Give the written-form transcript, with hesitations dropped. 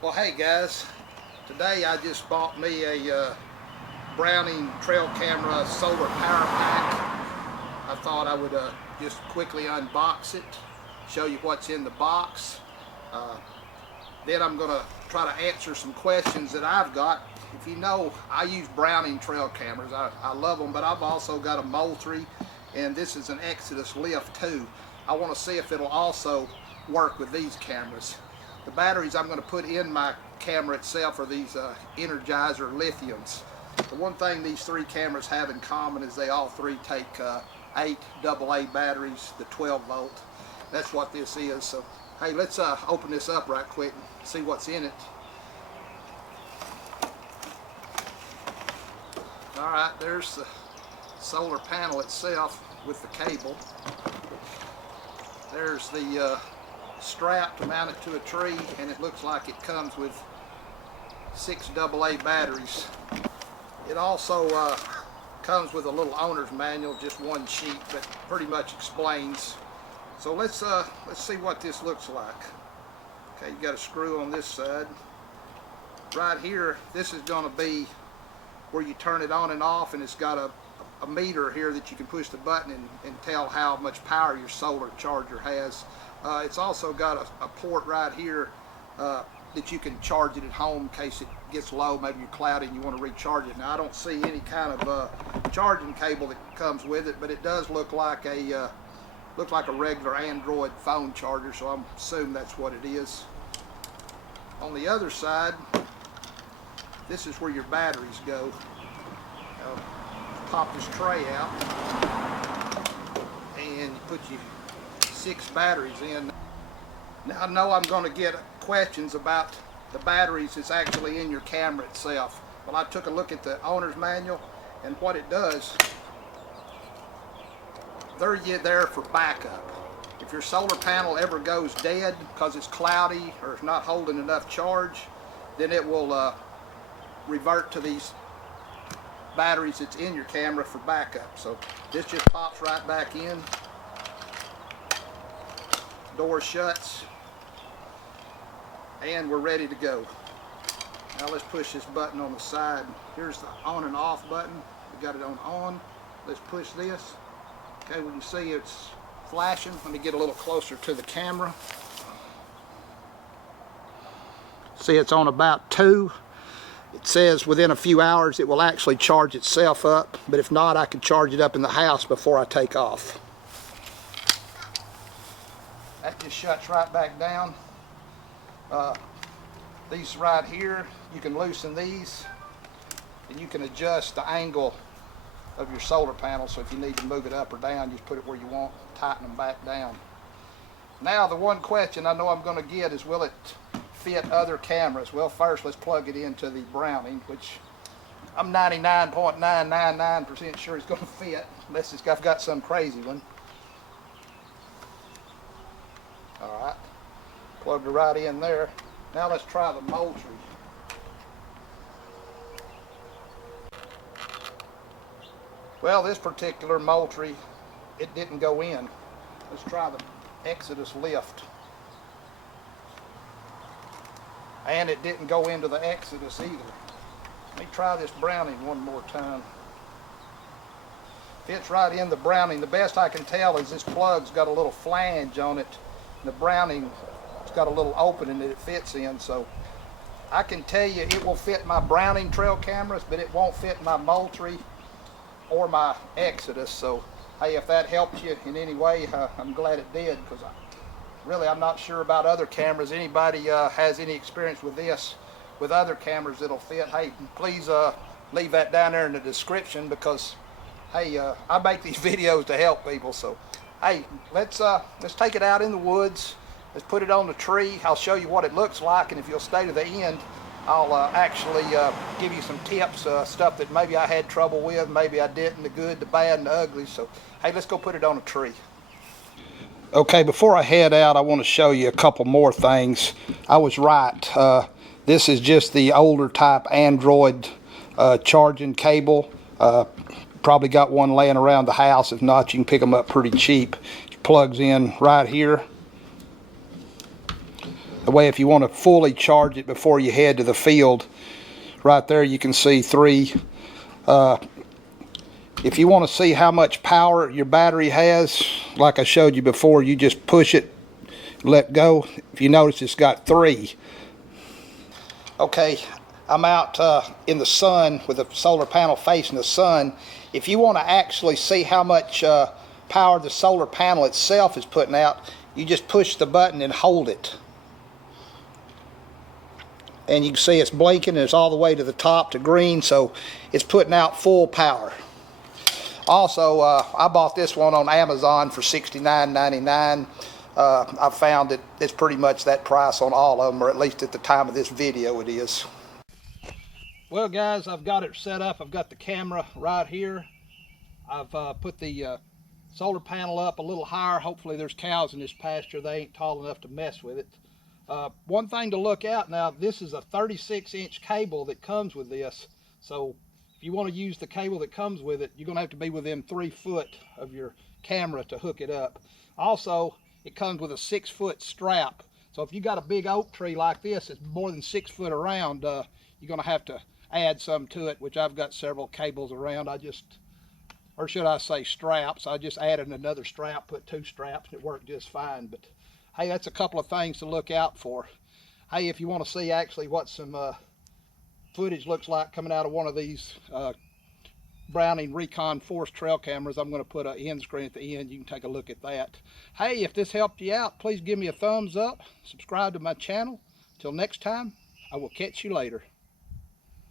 Well, hey guys, today I just bought me a Browning trail camera solar power pack. I thought I would just quickly unbox it, show you what's in the box. Then I'm going to try to answer some questions that I've got. If you know, I use Browning trail cameras. I love them, but I've also got a Moultrie, and this is an Exodus Lift 2. I want to see if it'll also work with these cameras. The batteries I'm going to put in my camera itself are these Energizer lithiums. The one thing these three cameras have in common is they all three take 8 AA batteries, the 12 volt. That's what this is. So hey, let's open this up right quick and see what's in it. Alright, there's the solar panel itself with the cable. There's the strap to mount it to a tree, and it looks like it comes with 6 AA batteries. It also comes with a little owner's manual, just one sheet, but pretty much explains. So let's see what this looks like. Okay, you got a screw on this side. Right here, this is going to be where you turn it on and off, and it's got a meter here that you can push the button and tell how much power your solar charger has. It's also got a port right here that you can charge it at home in case it gets low, maybe you're cloudy and you want to recharge it. Now I don't see any kind of charging cable that comes with it, but it does look like a regular Android phone charger, so I'm assuming that's what it is. On the other side, this is where your batteries go. Pop this tray out and you put your 6 batteries in. Now I know I'm going to get questions about the batteries that's actually in your camera itself. Well, I took a look at the owner's manual, and what it does, they're there for backup. If your solar panel ever goes dead because it's cloudy or it's not holding enough charge, then it will revert to these batteries that's in your camera for backup. So this just pops right back in. Door shuts, and we're ready to go. Now let's push this button on the side. Here's the on and off button. We got it on. Let's push this. Okay, when you see it's flashing, let me get a little closer to the camera. See, it's on about 2. It says within a few hours it will actually charge itself up, but if not, I can charge it up in the house before I take off. That just shuts right back down. These right here, you can loosen these, and you can adjust the angle of your solar panel, so if you need to move it up or down, just put it where you want, tighten them back down. Now the one question I know I'm going to get is, will it fit other cameras? Well, first let's plug it into the Browning, which I'm 99.999% sure it's going to fit, unless I've got some crazy one. Alright, plugged it right in there. Now let's try the Moultrie. Well, this particular Moultrie, it didn't go in. Let's try the Exodus Lift. And it didn't go into the Exodus either. Let me try this Browning one more time. Fits right in the Browning. The best I can tell is this plug's got a little flange on it. The Browning, it's got a little opening that it fits in, so I can tell you it will fit my Browning trail cameras, but it won't fit my Moultrie or my Exodus. So hey, if that helped you in any way, I'm glad it did, because I'm not sure about other cameras. Anybody has any experience with this, with other cameras that'll fit, hey, please leave that down there in the description, because hey, I make these videos to help people. So hey, let's take it out in the woods. Let's put it on the tree. I'll show you what it looks like, and if you'll stay to the end, I'll actually give you some tips, stuff that maybe I had trouble with, maybe I didn't, the good, the bad, and the ugly. So hey, let's go put it on a tree. Okay, before I head out, I want to show you a couple more things. I was right. This is just the older type Android charging cable. Probably got one laying around the house. If not, you can pick them up pretty cheap. It plugs in right here. The way if you want to fully charge it before you head to the field, right there you can see 3. If you want to see how much power your battery has, like I showed you before, you just push it, let go. If you notice, it's got 3. Okay, I'm out in the sun with a solar panel facing the sun. If you want to actually see how much power the solar panel itself is putting out, you just push the button and hold it. And you can see it's blinking, and it's all the way to the top to green, so it's putting out full power. Also, I bought this one on Amazon for $69.99. I found that it's pretty much that price on all of them, or at least at the time of this video it is. Well guys, I've got it set up. I've got the camera right here. I've put the solar panel up a little higher. Hopefully there's cows in this pasture. They ain't tall enough to mess with it. One thing to look out now, this is a 36-inch cable that comes with this. So if you want to use the cable that comes with it, you're going to have to be within 3 foot of your camera to hook it up. Also, it comes with a 6-foot strap. So if you got a big oak tree like this that's more than 6 foot around, you're going to have to add some to it, which I've got several cables around. Or should I say straps. I just added another strap, put 2 straps, and it worked just fine. But hey, that's a couple of things to look out for. Hey, if you want to see actually what some footage looks like coming out of one of these Browning Recon Force trail cameras, I'm going to put an end screen at the end. You can take a look at that. Hey, if this helped you out, please give me a thumbs up, subscribe to my channel. Till next time, I will catch you later.